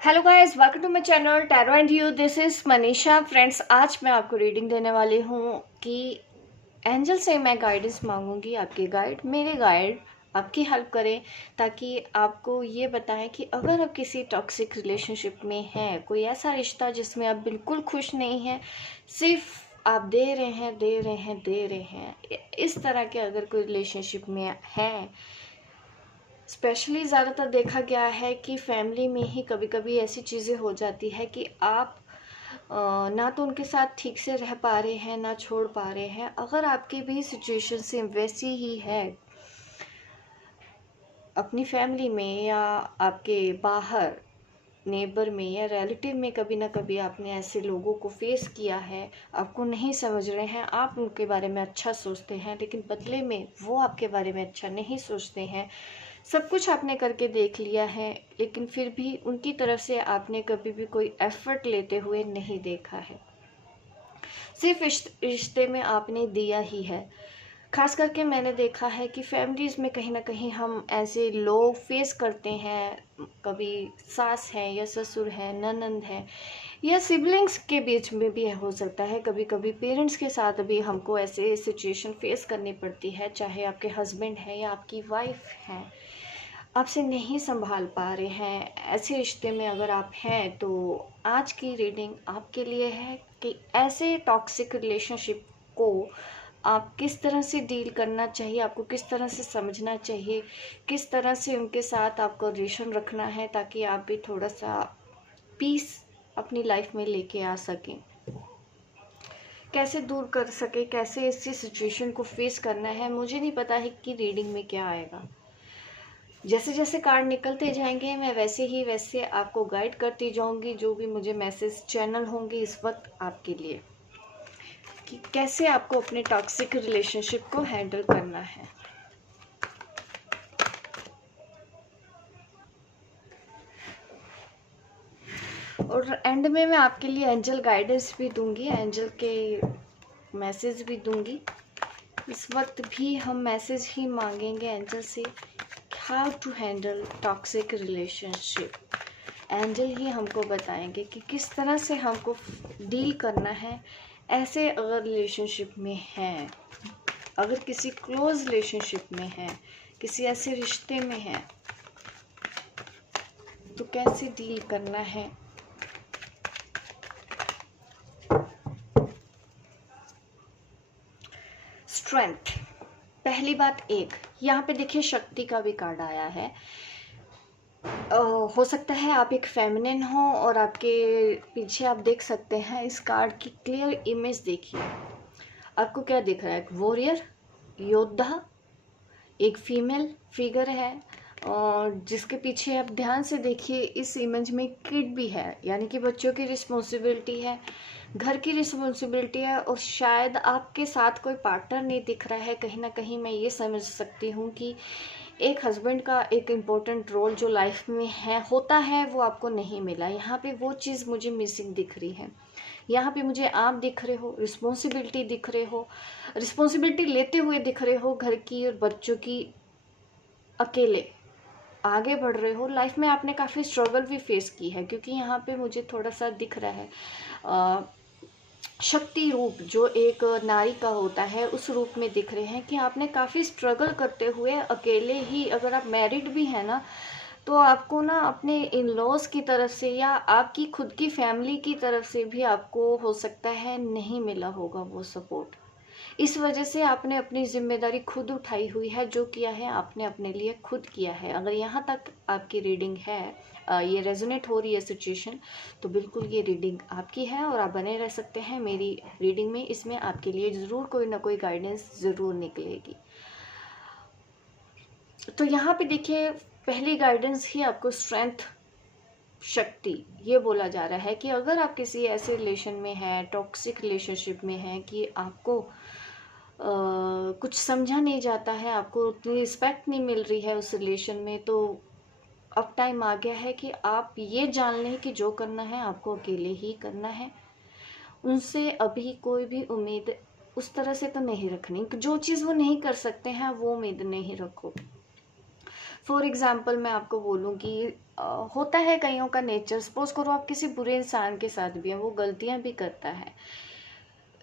Hello guys, welcome to my channel tarot and you. This is Manisha. Friends, आज मैं आपको reading देने वाली हूँ कि एंजल से मैं गाइडेंस मांगूंगी। आपके गाइड, मेरे गाइड आपकी हेल्प करें ताकि आपको ये बताएं कि अगर आप किसी टॉक्सिक रिलेशनशिप में हैं, कोई ऐसा रिश्ता जिसमें आप बिल्कुल खुश नहीं हैं, सिर्फ आप दे रहे हैं दे रहे हैं दे रहे हैं, इस तरह के अगर कोई रिलेशनशिप में हैं, स्पेशली ज़्यादातर देखा गया है कि फैमिली में ही कभी कभी ऐसी चीज़ें हो जाती है कि आप ना तो उनके साथ ठीक से रह पा रहे हैं ना छोड़ पा रहे हैं। अगर आपकी भी सिचुएशन सेम वैसी ही है अपनी फैमिली में या आपके बाहर नेबर में या रिलेटिव में, कभी ना कभी आपने ऐसे लोगों को फेस किया है, आपको नहीं समझ रहे हैं, आप उनके बारे में अच्छा सोचते हैं लेकिन बदले में वो आपके बारे में अच्छा नहीं सोचते हैं, सब कुछ आपने करके देख लिया है लेकिन फिर भी उनकी तरफ से आपने कभी भी कोई एफर्ट लेते हुए नहीं देखा है, सिर्फ रिश्ते में आपने दिया ही है। खास करके मैंने देखा है कि फैमिलीज में कहीं ना कहीं हम ऐसे लोग फेस करते हैं, कभी सास है या ससुर है, ननंद है या सिबलिंग्स के बीच में भी हो सकता है, कभी कभी पेरेंट्स के साथ भी हमको ऐसे सिचुएशन फेस करनी पड़ती है, चाहे आपके हस्बैंड है या आपकी वाइफ है, आपसे नहीं संभाल पा रहे हैं। ऐसे रिश्ते में अगर आप हैं तो आज की रीडिंग आपके लिए है कि ऐसे टॉक्सिक रिलेशनशिप को आप किस तरह से डील करना चाहिए, आपको किस तरह से समझना चाहिए, किस तरह से उनके साथ आपको रिलेशन रखना है ताकि आप भी थोड़ा सा पीस अपनी लाइफ में लेके आ सकें, कैसे दूर कर सके, कैसे इसी सिचुएशन को फेस करना है। मुझे नहीं पता है कि रीडिंग में क्या आएगा। जैसे जैसे कार्ड निकलते जाएंगे मैं वैसे आपको गाइड करती जाऊंगी, जो भी मुझे मैसेज चैनल होंगे इस वक्त आपके लिए, कि कैसे आपको अपने टॉक्सिक रिलेशनशिप को हैंडल करना है। और एंड में मैं आपके लिए एंजल गाइडेंस भी दूंगी, एंजल के मैसेज भी दूंगी। इस वक्त भी हम मैसेज ही मांगेंगे एंजल से, how to handle toxic relationship. Angel ही हमको बताएंगे कि किस तरह से हमको डील करना है ऐसे अगर रिलेशनशिप में हैं, अगर किसी क्लोज रिलेशनशिप में है, किसी ऐसे रिश्ते में है तो कैसे डील करना है। स्ट्रेंथ, पहली बात एक, यहाँ पे देखिए शक्ति का भी कार्ड आया है। हो सकता है आप एक फेमिनिन हो और आपके पीछे आप देख सकते हैं इस कार्ड की क्लियर इमेज देखिए। आपको क्या दिख रहा है? एक वॉरियर, योद्धा, एक फीमेल फिगर है और जिसके पीछे आप ध्यान से देखिए इस इमेज में किड भी है, यानी कि बच्चों की रिस्पॉन्सिबिलिटी है, घर की रिस्पॉन्सिबिलिटी है और शायद आपके साथ कोई पार्टनर नहीं दिख रहा है। कहीं ना कहीं मैं ये समझ सकती हूँ कि एक हस्बैंड का एक इम्पोर्टेंट रोल जो लाइफ में है होता है वो आपको नहीं मिला। यहाँ पे वो चीज़ मुझे मिसिंग दिख रही है। यहाँ पे मुझे आप दिख रहे हो, रिस्पॉन्सिबिलिटी दिख रहे हो, रिस्पॉन्सिबिलिटी लेते हुए दिख रहे हो, घर की और बच्चों की, अकेले आगे बढ़ रहे हो। लाइफ में आपने काफ़ी स्ट्रगल भी फेस की है, क्योंकि यहाँ पे मुझे थोड़ा सा दिख रहा है शक्ति रूप जो एक नारी का होता है उस रूप में दिख रहे हैं कि आपने काफ़ी स्ट्रगल करते हुए अकेले ही, अगर आप मैरिड भी हैं ना, तो आपको ना अपने इन लॉज की तरफ से या आपकी खुद की फैमिली की तरफ से भी आपको हो सकता है नहीं मिला होगा वो सपोर्ट। इस वजह से आपने अपनी जिम्मेदारी खुद उठाई हुई है, जो किया है आपने अपने लिए खुद किया है। अगर यहाँ तक आपकी रीडिंग है, ये रेजोनेट हो रही है सिचुएशन, तो बिल्कुल ये रीडिंग आपकी है और आप बने रह सकते हैं मेरी रीडिंग में। इसमें आपके लिए ज़रूर कोई ना कोई गाइडेंस ज़रूर निकलेगी। तो यहाँ पे देखिए पहली गाइडेंस ही आपको स्ट्रेंथ, शक्ति, ये बोला जा रहा है कि अगर आप किसी ऐसे रिलेशन में हैं, टॉक्सिक रिलेशनशिप में हैं कि आपको कुछ समझा नहीं जाता है, आपको उतनी रिस्पेक्ट नहीं मिल रही है उस रिलेशन में, तो अब टाइम आ गया है कि आप ये जान लें कि जो करना है आपको अकेले ही करना है। उनसे अभी कोई भी उम्मीद उस तरह से तो नहीं रखनी, जो चीज़ वो नहीं कर सकते हैं वो उम्मीद नहीं रखो। फॉर एग्जाम्पल मैं आपको बोलूँ कि होता है कईयों का नेचर, सपोज करो आप किसी बुरे इंसान के साथ भी हैं, वो गलतियां भी करता है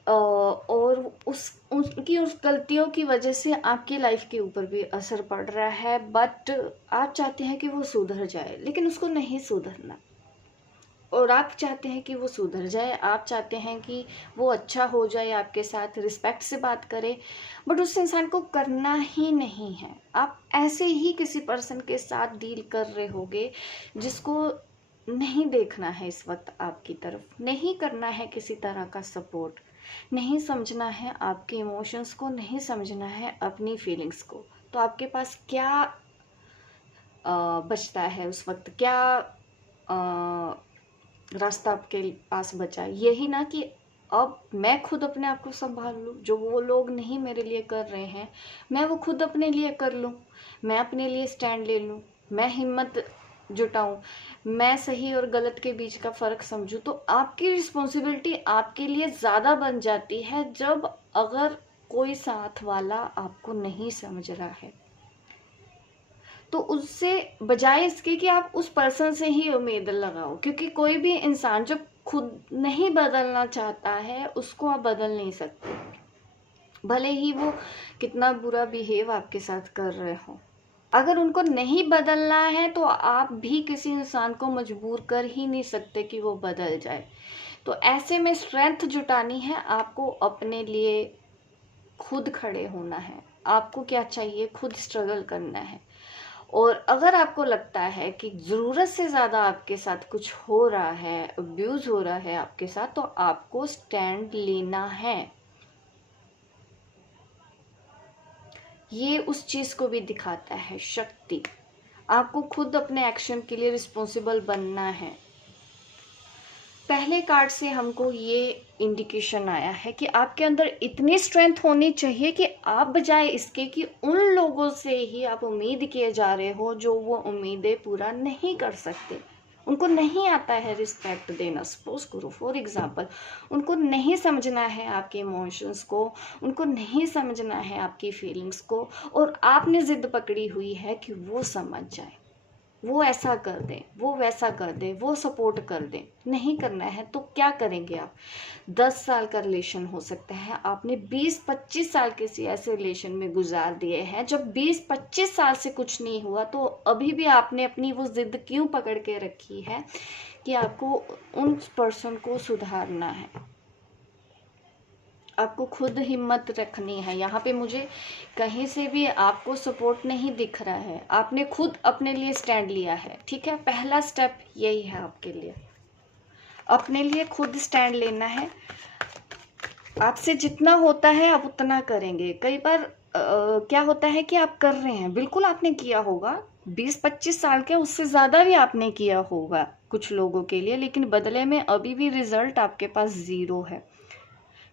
और उनकी उस गलतियों की वजह से आपकी लाइफ के ऊपर भी असर पड़ रहा है, बट आप चाहते हैं कि वो सुधर जाए, लेकिन उसको नहीं सुधरना। और आप चाहते हैं कि वो सुधर जाए, आप चाहते हैं कि वो अच्छा हो जाए, आपके साथ रिस्पेक्ट से बात करे, बट उस इंसान को करना ही नहीं है। आप ऐसे ही किसी पर्सन के साथ डील कर रहे होगे जिसको नहीं देखना है इस वक्त आपकी तरफ, नहीं करना है किसी तरह का सपोर्ट, नहीं समझना है आपके इमोशंस को, नहीं समझना है अपनी फीलिंग्स को। तो आपके पास क्या बचता है उस वक्त, क्या रास्ता आपके पास बचा है? यही ना कि अब मैं खुद अपने आप को संभाल लूँ, जो वो लोग नहीं मेरे लिए कर रहे हैं मैं वो खुद अपने लिए कर लूँ, मैं अपने लिए स्टैंड ले लूँ, मैं हिम्मत जुटाऊँ, मैं सही और गलत के बीच का फ़र्क समझूँ। तो आपकी रिस्पॉन्सिबिलिटी आपके लिए ज़्यादा बन जाती है जब अगर कोई साथ वाला आपको नहीं समझ रहा है। तो उससे बजाय इसके कि आप उस पर्सन से ही उम्मीद लगाओ, क्योंकि कोई भी इंसान जब खुद नहीं बदलना चाहता है उसको आप बदल नहीं सकते, भले ही वो कितना बुरा बिहेव आपके साथ कर रहे हो। अगर उनको नहीं बदलना है तो आप भी किसी इंसान को मजबूर कर ही नहीं सकते कि वो बदल जाए। तो ऐसे में स्ट्रेंथ जुटानी है, आपको अपने लिए खुद खड़े होना है, आपको क्या चाहिए खुद स्ट्रगल करना है। और अगर आपको लगता है कि ज़रूरत से ज़्यादा आपके साथ कुछ हो रहा है, अब्यूज़ हो रहा है आपके साथ, तो आपको स्टैंड लेना है। ये उस चीज़ को भी दिखाता है शक्ति। आपको खुद अपने एक्शन के लिए रिस्पॉन्सिबल बनना है। पहले कार्ड से हमको ये इंडिकेशन आया है कि आपके अंदर इतनी स्ट्रेंथ होनी चाहिए कि आप बजाय इसके कि उन लोगों से ही आप उम्मीद किए जा रहे हो जो वो उम्मीदें पूरा नहीं कर सकते, उनको नहीं आता है रिस्पेक्ट देना। सपोज करो फॉर एग्जांपल उनको नहीं समझना है आपके इमोशंस को, उनको नहीं समझना है आपकी फीलिंग्स को, और आपने जिद पकड़ी हुई है कि वो समझ जाए, वो ऐसा कर दे, वो वैसा कर दे, वो सपोर्ट कर दे। नहीं करना है तो क्या करेंगे आप? 10 साल का रिलेशन हो सकता है, आपने 20-25 साल किसी ऐसे रिलेशन में गुजार दिए हैं। जब 20-25 साल से कुछ नहीं हुआ तो अभी भी आपने अपनी वो जिद क्यों पकड़ के रखी है कि आपको उन पर्सन को सुधारना है? आपको खुद हिम्मत रखनी है। यहाँ पे मुझे कहीं से भी आपको सपोर्ट नहीं दिख रहा है, आपने खुद अपने लिए स्टैंड लिया है। ठीक है, पहला स्टेप यही है आपके लिए, अपने लिए खुद स्टैंड लेना है। आपसे जितना होता है आप उतना करेंगे। कई बार क्या होता है कि आप कर रहे हैं, बिल्कुल आपने किया होगा 20-25 साल के, उससे ज़्यादा भी आपने किया होगा कुछ लोगों के लिए, लेकिन बदले में अभी भी रिजल्ट आपके पास ज़ीरो है,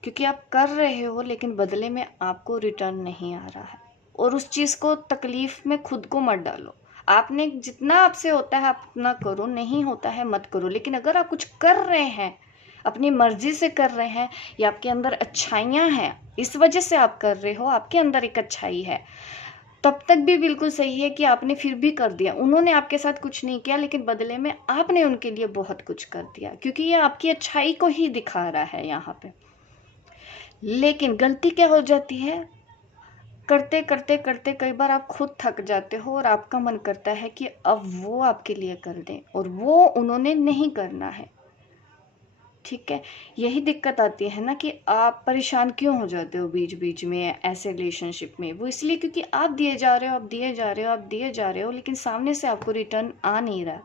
क्योंकि आप कर रहे हो लेकिन बदले में आपको रिटर्न नहीं आ रहा है। और उस चीज़ को तकलीफ में खुद को मत डालो। आपने जितना आपसे होता है आप उतना करो, नहीं होता है मत करो। लेकिन अगर आप कुछ कर रहे हैं, अपनी मर्जी से कर रहे हैं, या आपके अंदर अच्छाइयाँ हैं, इस वजह से आप कर रहे हो, आपके अंदर एक अच्छाई है, तब तक भी बिल्कुल सही है कि आपने फिर भी कर दिया। उन्होंने आपके साथ कुछ नहीं किया लेकिन बदले में आपने उनके लिए बहुत कुछ कर दिया, क्योंकि ये आपकी अच्छाई को ही दिखा रहा है यहाँ पे। लेकिन गलती क्या हो जाती है, करते करते करते कई बार आप खुद थक जाते हो और आपका मन करता है कि अब वो आपके लिए कर दें, और वो उन्होंने नहीं करना है। ठीक है, यही दिक्कत आती है ना कि आप परेशान क्यों हो जाते हो बीच बीच में ऐसे रिलेशनशिप में। वो इसलिए क्योंकि आप दिए जा रहे हो, आप दिए जा रहे हो, आप दिए जा रहे हो, लेकिन सामने से आपको रिटर्न आ नहीं रहा।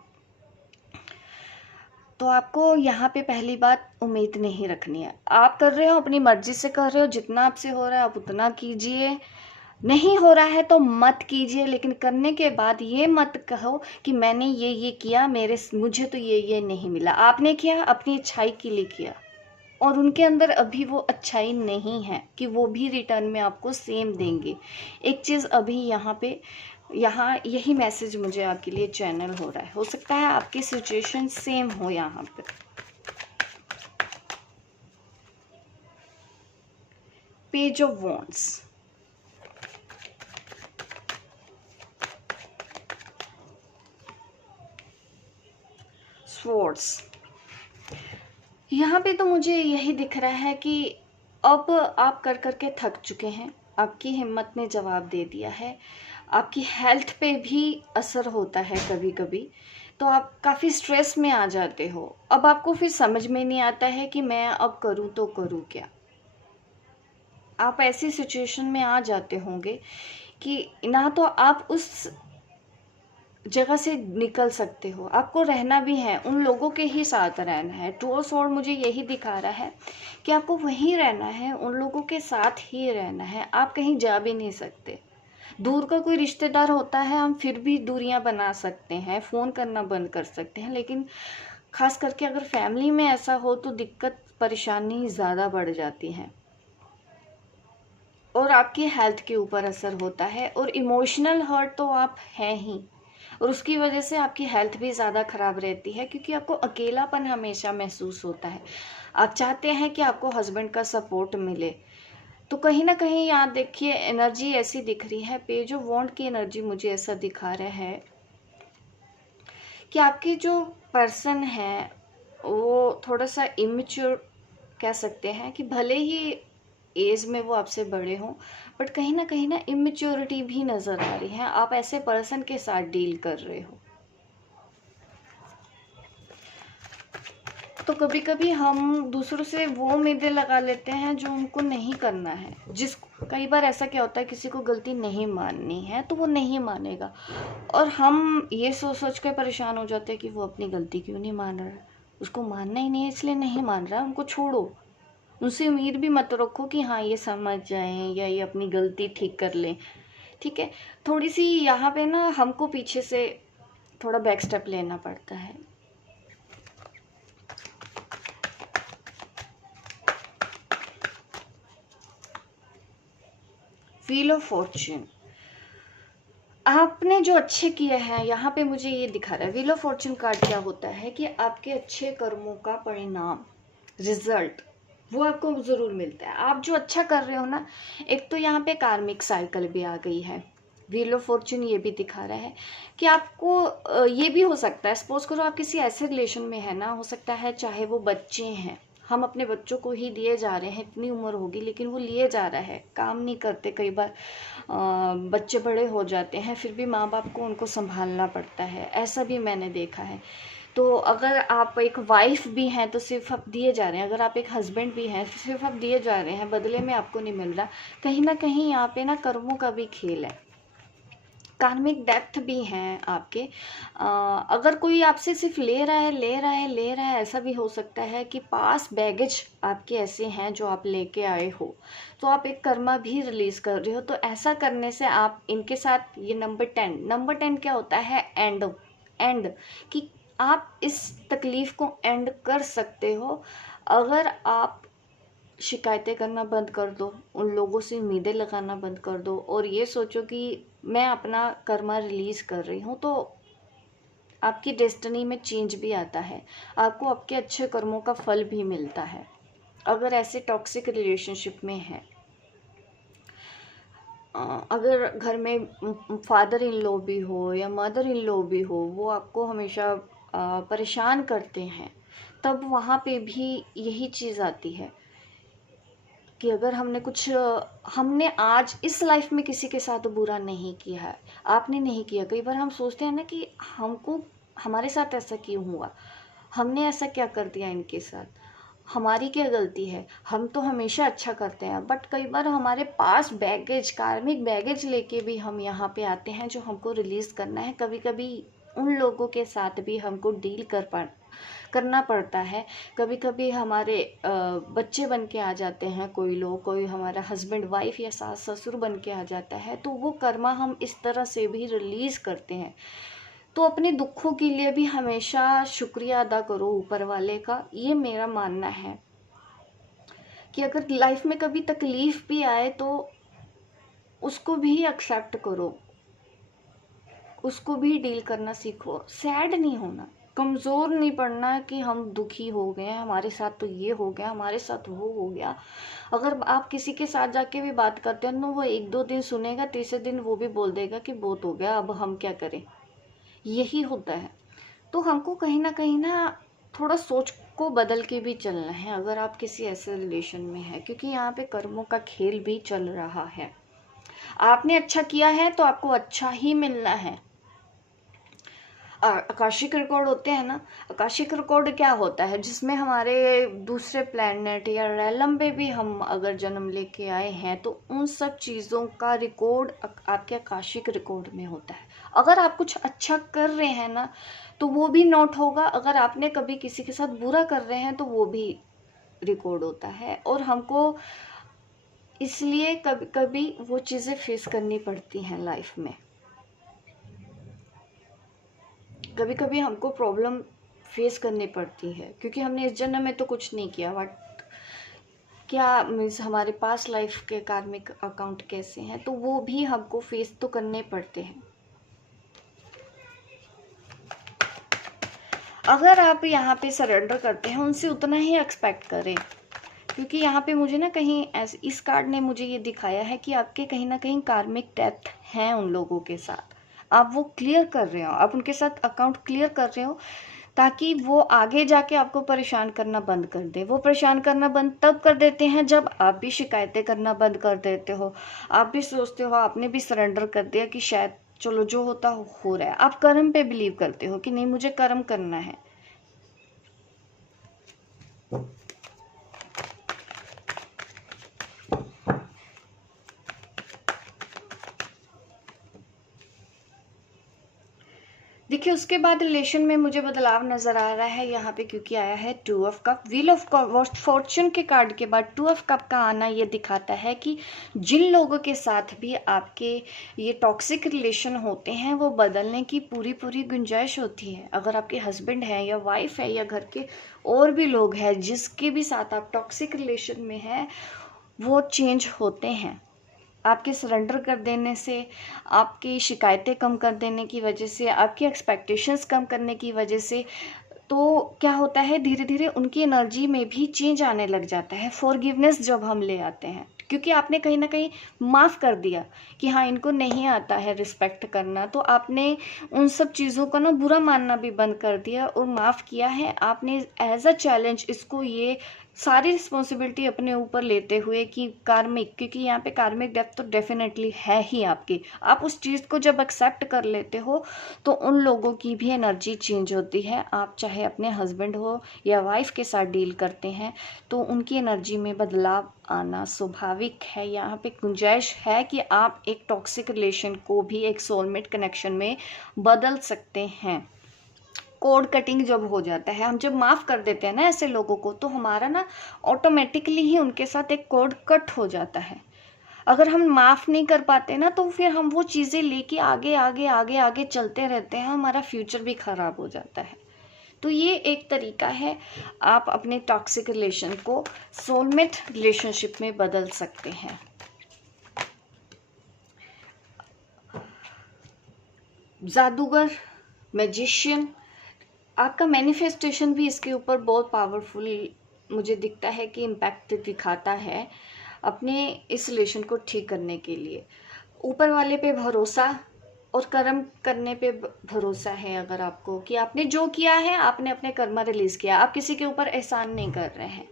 तो आपको यहाँ पे पहली बात उम्मीद नहीं रखनी है। आप कर रहे हो, अपनी मर्जी से कर रहे हो, जितना आपसे हो रहा है आप उतना कीजिए, नहीं हो रहा है तो मत कीजिए। लेकिन करने के बाद ये मत कहो कि मैंने ये किया, मुझे तो ये नहीं मिला। आपने किया, अपनी अच्छाई के लिए किया, और उनके अंदर अभी वो अच्छाई नहीं है कि वो भी रिटर्न में आपको सेम देंगे। एक चीज़ अभी यहाँ यही मैसेज मुझे आपके लिए चैनल हो रहा है। हो सकता है आपकी सिचुएशन सेम हो यहाँ पे। Page of wands, swords. यहाँ पे तो मुझे यही दिख रहा है कि अब आप कर कर के थक चुके हैं, आपकी हिम्मत ने जवाब दे दिया है, आपकी हेल्थ पे भी असर होता है कभी कभी, तो आप काफ़ी स्ट्रेस में आ जाते हो। अब आपको फिर समझ में नहीं आता है कि मैं अब करूँ तो करूँ क्या। आप ऐसी सिचुएशन में आ जाते होंगे कि ना तो आप उस जगह से निकल सकते हो, आपको रहना भी है, उन लोगों के ही साथ रहना है। टू ऑफ स्वॉर्ड मुझे यही दिखा रहा है कि आपको वहीं रहना है, उन लोगों के साथ ही रहना है, आप कहीं जा भी नहीं सकते। दूर का कोई रिश्तेदार होता है, हम फिर भी दूरियां बना सकते हैं, फ़ोन करना बंद कर सकते हैं, लेकिन खास करके अगर फैमिली में ऐसा हो तो दिक्कत परेशानी ज़्यादा बढ़ जाती है और आपकी हेल्थ के ऊपर असर होता है। और इमोशनल हर्ट तो आप हैं ही, और उसकी वजह से आपकी हेल्थ भी ज़्यादा ख़राब रहती है, क्योंकि आपको अकेलापन हमेशा महसूस होता है। आप चाहते हैं कि आपको हस्बैंड का सपोर्ट मिले, तो कहीं ना कहीं यहाँ देखिए एनर्जी ऐसी दिख रही है, पेज ऑफ वॉन्ड की एनर्जी मुझे ऐसा दिखा रहा है कि आपके जो पर्सन है वो थोड़ा सा इमेच्योर कह सकते हैं, कि भले ही एज में वो आपसे बड़े हों, बट कहीं ना इमेच्योरिटी भी नज़र आ रही है। आप ऐसे पर्सन के साथ डील कर रहे हो। तो कभी कभी हम दूसरों से वो उम्मीदें लगा लेते हैं जो उनको नहीं करना है। कई बार ऐसा क्या होता है, किसी को गलती नहीं माननी है तो वो नहीं मानेगा, और हम ये सोच सोच कर परेशान हो जाते हैं कि वो अपनी गलती क्यों नहीं मान रहा है, उसको मानना ही नहीं है इसलिए नहीं मान रहा, उनको छोड़ो। उनसे उम्मीद भी मत रखो कि हाँ ये समझ जाएं या ये अपनी गलती ठीक कर लें। ठीक है, थोड़ी सी यहाँ पे ना हमको पीछे से थोड़ा बैक स्टेप लेना पड़ता है। व्हील ऑफ फॉर्च्यून, आपने जो अच्छे किए हैं, यहाँ पे मुझे ये दिखा रहा है। व्हील ऑफ फॉर्च्यून कार्ड क्या होता है कि आपके अच्छे कर्मों का परिणाम, रिजल्ट, वो आपको ज़रूर मिलता है। आप जो अच्छा कर रहे हो ना, एक तो यहाँ पे कार्मिक साइकिल भी आ गई है। व्हील ऑफ फॉर्च्यून ये भी दिखा रहा है कि आपको ये भी हो सकता है, सपोज करो आप किसी ऐसे रिलेशन में है ना, हो सकता है चाहे वो बच्चे हैं, हम अपने बच्चों को ही दिए जा रहे हैं, इतनी उम्र होगी लेकिन वो लिए जा रहा है, काम नहीं करते। कई बार बच्चे बड़े हो जाते हैं, फिर भी माँ बाप को उनको संभालना पड़ता है, ऐसा भी मैंने देखा है। तो अगर आप एक वाइफ भी हैं तो सिर्फ आप दिए जा रहे हैं, अगर आप एक हस्बैंड भी हैं तो सिर्फ आप दिए जा रहे हैं, बदले में आपको नहीं मिल रहा। कहीं ना कहीं यहाँ पे ना कर्मों का भी खेल है, कार्मिक डेप्थ भी हैं आपके। अगर कोई आपसे सिर्फ ले रहा है, ऐसा भी हो सकता है कि पास बैगेज आपके ऐसे हैं जो आप लेके आए हो, तो आप एक कर्मा भी रिलीज कर रहे हो। तो ऐसा करने से आप इनके साथ, ये नंबर 10 क्या होता है, एंड कि आप इस तकलीफ को एंड कर सकते हो अगर आप शिकायतें करना बंद कर दो, उन लोगों से उम्मीदें लगाना बंद कर दो, और ये सोचो कि मैं अपना कर्मा रिलीज कर रही हूँ, तो आपकी डेस्टिनी में चेंज भी आता है, आपको आपके अच्छे कर्मों का फल भी मिलता है। अगर ऐसे टॉक्सिक रिलेशनशिप में है, अगर घर में फादर इन लॉ भी हो या मदर इन लॉ भी हो, वो आपको हमेशा परेशान करते हैं, तब वहाँ पे भी यही चीज़ आती है कि अगर हमने आज इस लाइफ में किसी के साथ बुरा नहीं किया है, आपने नहीं किया। कई बार हम सोचते हैं ना कि हमारे साथ ऐसा क्यों हुआ, हमने ऐसा क्या कर दिया इनके साथ, हमारी क्या गलती है, हम तो हमेशा अच्छा करते हैं। बट कई बार हमारे पास बैगेज, कार्मिक बैगेज लेके भी हम यहाँ पे आते हैं जो हमको रिलीज करना है। कभी कभी उन लोगों के साथ भी हमको डील करना पड़ता है। कभी कभी हमारे बच्चे बन के आ जाते हैं कोई लोग, कोई हमारा हस्बैंड वाइफ या सास ससुर बन के आ जाता है, तो वो कर्मा हम इस तरह से भी रिलीज़ करते हैं। तो अपने दुखों के लिए भी हमेशा शुक्रिया अदा करो ऊपर वाले का, ये मेरा मानना है कि अगर लाइफ में कभी तकलीफ भी आए तो उसको भी एक्सेप्ट करो, उसको भी डील करना सीखो। सैड नहीं होना, कमज़ोर नहीं पड़ना कि हम दुखी हो गए, हमारे साथ तो ये हो गया, हमारे साथ वो हो गया। अगर आप किसी के साथ जाके भी बात करते हैं तो वो 1-2 दिन सुनेगा, तीसरे दिन वो भी बोल देगा कि बहुत हो गया, अब हम क्या करें। यही होता है। तो हमको कहीं ना थोड़ा सोच को बदल के भी चलना है अगर आप किसी ऐसे रिलेशन में हैं, क्योंकि यहाँ पे कर्मों का खेल भी चल रहा है। आपने अच्छा किया है तो आपको अच्छा ही मिलना है। आकाशिक रिकॉर्ड होते हैं ना, आकाशिक रिकॉर्ड क्या होता है, जिसमें हमारे दूसरे प्लैनेट या रैलम पे भी हम अगर जन्म लेके आए हैं तो उन सब चीज़ों का रिकॉर्ड आपके आकाशिक रिकॉर्ड में होता है। अगर आप कुछ अच्छा कर रहे हैं ना तो वो भी नोट होगा, अगर आपने कभी किसी के साथ बुरा कर रहे हैं तो वो भी रिकॉर्ड होता है। और हमको इसलिए कभी कभी वो चीज़ें फेस करनी पड़ती हैं लाइफ में। कभी कभी हमको प्रॉब्लम फेस करनी पड़ती है क्योंकि हमने इस जन्म में तो कुछ नहीं किया, बट क्या मीन्स हमारे पास लाइफ के कार्मिक अकाउंट कैसे हैं तो वो भी हमको फेस तो करने पड़ते हैं। अगर आप यहाँ पे सरेंडर करते हैं उनसे उतना ही एक्सपेक्ट करें, क्योंकि यहाँ पे मुझे ना कहीं ऐसे इस कार्ड ने मुझे ये दिखाया है कि आपके कहीं ना कहीं कार्मिक डेप्थ हैं उन लोगों के साथ, आप वो क्लियर कर रहे हो, आप उनके साथ अकाउंट क्लियर कर रहे हो ताकि वो आगे जाके आपको परेशान करना बंद कर दे। वो परेशान करना बंद तब कर देते हैं जब आप भी शिकायतें करना बंद कर देते हो, आप भी सोचते हो, आपने भी सरेंडर कर दिया कि शायद चलो जो होता हो रहा है। आप कर्म पे बिलीव करते हो कि नहीं मुझे कर्म करना है। देखिए उसके बाद रिलेशन में मुझे बदलाव नजर आ रहा है यहाँ पे, क्योंकि आया है 2 of cup. Wheel of Fortune के कार्ड के बाद 2 ऑफ कप का आना ये दिखाता है कि जिन लोगों के साथ भी आपके ये टॉक्सिक रिलेशन होते हैं वो बदलने की पूरी पूरी गुंजाइश होती है। अगर आपके हस्बैंड है या वाइफ है या घर के और भी लोग हैं जिसके भी साथ आप टॉक्सिक रिलेशन में हैं, वो चेंज होते हैं आपके सरेंडर कर देने से, आपकी शिकायतें कम कर देने की वजह से, आपकी एक्सपेक्टेशंस कम करने की वजह से। तो क्या होता है धीरे धीरे उनकी एनर्जी में भी चेंज आने लग जाता है। फॉरगिवनेस जब हम ले आते हैं, क्योंकि आपने कहीं ना कहीं माफ़ कर दिया कि हाँ इनको नहीं आता है रिस्पेक्ट करना, तो आपने उन सब चीज़ों का ना बुरा मानना भी बंद कर दिया और माफ़ किया है आपने एज अ चैलेंज इसको, ये सारी रिस्पॉन्सिबिलिटी अपने ऊपर लेते हुए कि कार्मिक, क्योंकि यहाँ पे कार्मिक डेप्थ तो डेफिनेटली है ही आपकी, आप उस चीज़ को जब एक्सेप्ट कर लेते हो तो उन लोगों की भी एनर्जी चेंज होती है। आप चाहे अपने हस्बैंड हो या वाइफ के साथ डील करते हैं तो उनकी एनर्जी में बदलाव आना स्वाभाविक है। यहाँ पे गुंजाइश है कि आप एक टॉक्सिक रिलेशन को भी एक सोलमेट कनेक्शन में बदल सकते हैं। कोड कटिंग जब हो जाता है, हम जब माफ़ कर देते हैं ना ऐसे लोगों को, तो हमारा ना ऑटोमेटिकली ही उनके साथ एक कोड कट हो जाता है। अगर हम माफ़ नहीं कर पाते ना तो फिर हम वो चीज़ें लेके आगे आगे आगे आगे चलते रहते हैं, हमारा फ्यूचर भी ख़राब हो जाता है। तो ये एक तरीका है, आप अपने टॉक्सिक रिलेशन को सोलमेट रिलेशनशिप में बदल सकते हैं। जादूगर, मैजिशियन, आपका मैनिफेस्टेशन भी इसके ऊपर बहुत पावरफुल मुझे दिखता है कि इम्पैक्ट दिखाता है अपने इस रिलेशन को ठीक करने के लिए। ऊपर वाले पे भरोसा और कर्म करने पे भरोसा है अगर आपको कि आपने जो किया है आपने अपने कर्मा रिलीज किया, आप किसी के ऊपर एहसान नहीं कर रहे हैं।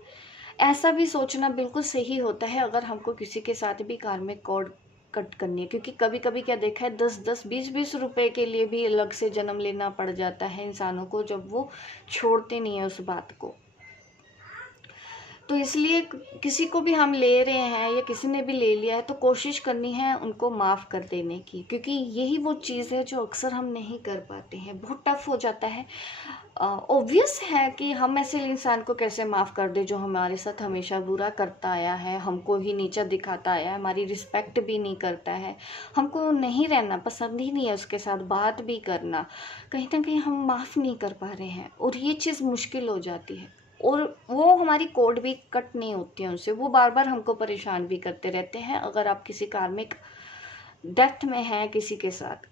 ऐसा भी सोचना बिल्कुल सही होता है अगर हमको किसी के साथ भी कार्मिक कॉर्ड कट करनी है, क्योंकि कभी कभी क्या देखा है 10-10 20-20 रुपए के लिए भी अलग से जन्म लेना पड़ जाता है इंसानों को जब वो छोड़ते नहीं है उस बात को। तो इसलिए किसी को भी हम ले रहे हैं या किसी ने भी ले लिया है तो कोशिश करनी है उनको माफ़ कर देने की, क्योंकि यही वो चीज़ है जो अक्सर हम नहीं कर पाते हैं, बहुत टफ हो जाता है। ऑब्वियस है कि हम ऐसे इंसान को कैसे माफ़ कर दे जो हमारे साथ हमेशा बुरा करता आया है, हमको ही नीचा दिखाता आया है, हमारी रिस्पेक्ट भी नहीं करता है, हमको नहीं रहना पसंद ही नहीं है, उसके साथ बात भी करना कहीं ना कहीं हम माफ़ नहीं कर पा रहे हैं और ये चीज़ मुश्किल हो जाती है। और वो हमारी कोड भी कट नहीं होती है उनसे, वो बार बार हमको परेशान भी करते रहते हैं। अगर आप किसी कार्मिक डेप्थ में हैं किसी के साथ,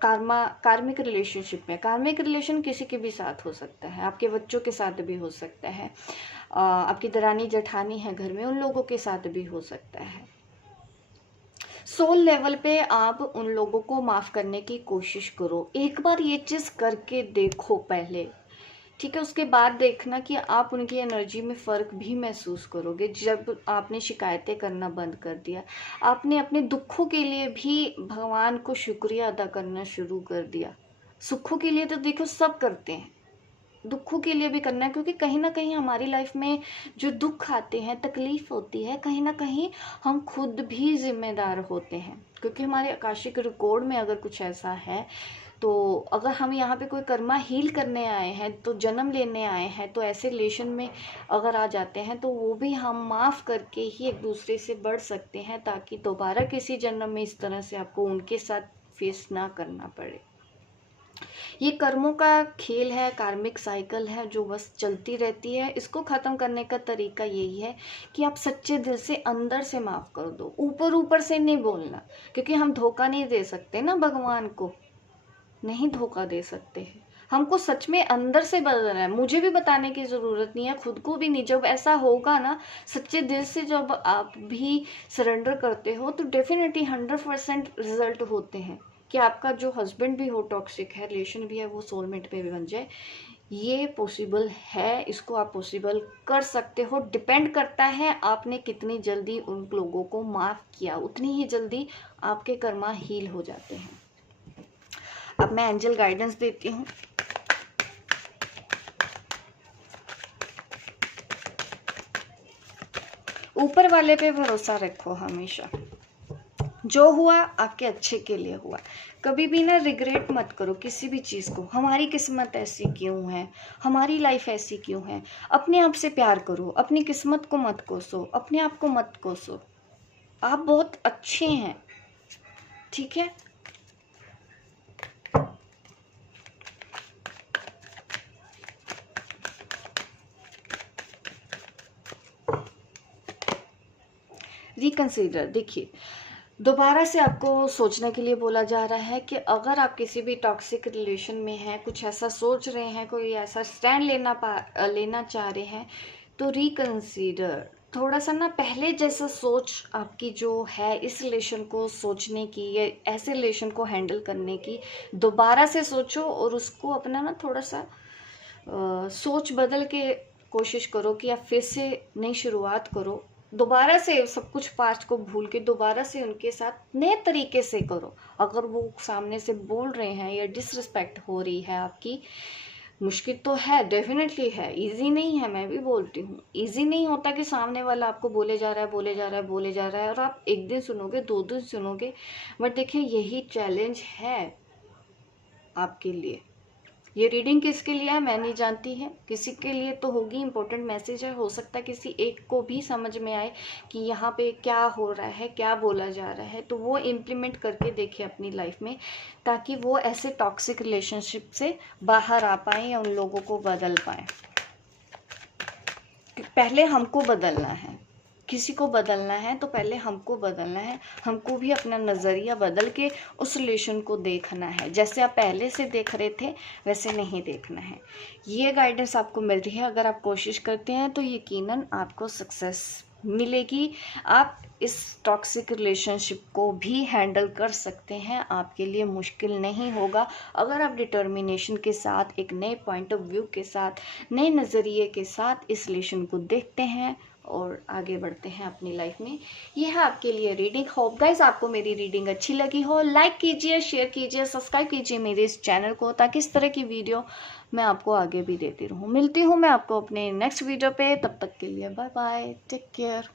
कार्मिक रिलेशनशिप में, कार्मिक रिलेशन किसी के भी साथ हो सकता है, आपके बच्चों के साथ भी हो सकता है, आपकी दरानी जेठानी है घर में उन लोगों के साथ भी हो सकता है। सोल लेवल पे आप उन लोगों को माफ़ करने की कोशिश करो, एक बार ये चीज़ करके देखो पहले, ठीक है। उसके बाद देखना कि आप उनकी एनर्जी में फ़र्क भी महसूस करोगे। जब आपने शिकायतें करना बंद कर दिया, आपने अपने दुखों के लिए भी भगवान को शुक्रिया अदा करना शुरू कर दिया। सुखों के लिए तो देखो सब करते हैं, दुखों के लिए भी करना है, क्योंकि कहीं ना कहीं हमारी लाइफ में जो दुख आते हैं, तकलीफ होती है, कहीं ना कहीं हम खुद भी जिम्मेदार होते हैं। क्योंकि हमारे आकाशिक रिकॉर्ड में अगर कुछ ऐसा है, तो अगर हम यहाँ पे कोई कर्मा हील करने आए हैं, तो जन्म लेने आए हैं, तो ऐसे रिलेशन में अगर आ जाते हैं तो वो भी हम माफ़ करके ही एक दूसरे से बढ़ सकते हैं, ताकि दोबारा किसी जन्म में इस तरह से आपको उनके साथ फेस ना करना पड़े। ये कर्मों का खेल है, कार्मिक साइकिल है जो बस चलती रहती है। इसको ख़त्म करने का तरीका यही है कि आप सच्चे दिल से अंदर से माफ़ कर दो, ऊपर ऊपर से नहीं बोलना, क्योंकि हम धोखा नहीं दे सकते ना, भगवान को नहीं धोखा दे सकते हैं। हमको सच में अंदर से बदलना है, मुझे भी बताने की ज़रूरत नहीं है, खुद को भी नहीं। जब ऐसा होगा ना, सच्चे दिल से जब आप भी सरेंडर करते हो, तो डेफिनेटली 100% रिजल्ट होते हैं कि आपका जो हस्बैंड भी हो टॉक्सिक है, रिलेशन भी है, वो सोलमेट पे भी बन जाए। ये पॉसिबल है, इसको आप पॉसिबल कर सकते हो। डिपेंड करता है आपने कितनी जल्दी उन लोगों को माफ़ किया, उतनी ही जल्दी आपके कर्मा हील हो जाते हैं। अब मैं एंजल गाइडेंस देती हूँ। ऊपर वाले पे भरोसा रखो हमेशा, जो हुआ आपके अच्छे के लिए हुआ। कभी भी ना रिग्रेट मत करो किसी भी चीज़ को, हमारी किस्मत ऐसी क्यों है, हमारी लाइफ ऐसी क्यों है। अपने आप से प्यार करो, अपनी किस्मत को मत कोसो, अपने आप को मत कोसो। आप बहुत अच्छे हैं, ठीक है। रिकंसीडर, देखिए दोबारा से आपको सोचने के लिए बोला जा रहा है कि अगर आप किसी भी टॉक्सिक रिलेशन में हैं, कुछ ऐसा सोच रहे हैं, कोई ऐसा स्टैंड लेना चाह रहे हैं, तो रिकंसीडर। थोड़ा सा ना पहले जैसा सोच आपकी जो है इस रिलेशन को सोचने की, या ऐसे रिलेशन को हैंडल करने की, दोबारा से सोचो और उसको अपना ना थोड़ा सा सोच बदल के कोशिश करो कि आप फिर से नई शुरुआत करो। दोबारा से सब कुछ पास्ट को भूल के दोबारा से उनके साथ नए तरीके से करो। अगर वो सामने से बोल रहे हैं या डिसरिस्पेक्ट हो रही है आपकी, मुश्किल तो है, डेफिनेटली है, इजी नहीं है, मैं भी बोलती हूँ। इजी नहीं होता कि सामने वाला आपको बोले जा रहा है, बोले जा रहा है, बोले जा रहा है, और आप एक दिन सुनोगे, 2 दिन सुनोगे। बट देखिए यही चैलेंज है आपके लिए। ये रीडिंग किसके लिए है मैं नहीं जानती है, किसी के लिए तो होगी, इंपॉर्टेंट मैसेज है। हो सकता है किसी एक को भी समझ में आए कि यहाँ पे क्या हो रहा है, क्या बोला जा रहा है, तो वो इम्प्लीमेंट करके देखे अपनी लाइफ में, ताकि वो ऐसे टॉक्सिक रिलेशनशिप से बाहर आ पाए या उन लोगों को बदल पाए। पहले हमको बदलना है, किसी को बदलना है तो पहले हमको बदलना है। हमको भी अपना नज़रिया बदल के उस रिलेशन को देखना है। जैसे आप पहले से देख रहे थे वैसे नहीं देखना है। ये गाइडेंस आपको मिल रही है, अगर आप कोशिश करते हैं तो यकीनन आपको सक्सेस मिलेगी। आप इस टॉक्सिक रिलेशनशिप को भी हैंडल कर सकते हैं, आपके लिए मुश्किल नहीं होगा अगर आप डिटर्मिनेशन के साथ, एक नए पॉइंट ऑफ व्यू के साथ, नए नज़रिए के साथ इस रिलेशन को देखते हैं और आगे बढ़ते हैं अपनी लाइफ में। ये है आपके लिए रीडिंग। होप गाइस आपको मेरी रीडिंग अच्छी लगी हो। लाइक कीजिए, शेयर कीजिए, सब्सक्राइब कीजिए मेरे इस चैनल को, ताकि इस तरह की वीडियो मैं आपको आगे भी देती रहूँ। मिलती हूँ मैं आपको अपने नेक्स्ट वीडियो पे, तब तक के लिए बाय बाय, टेक केयर।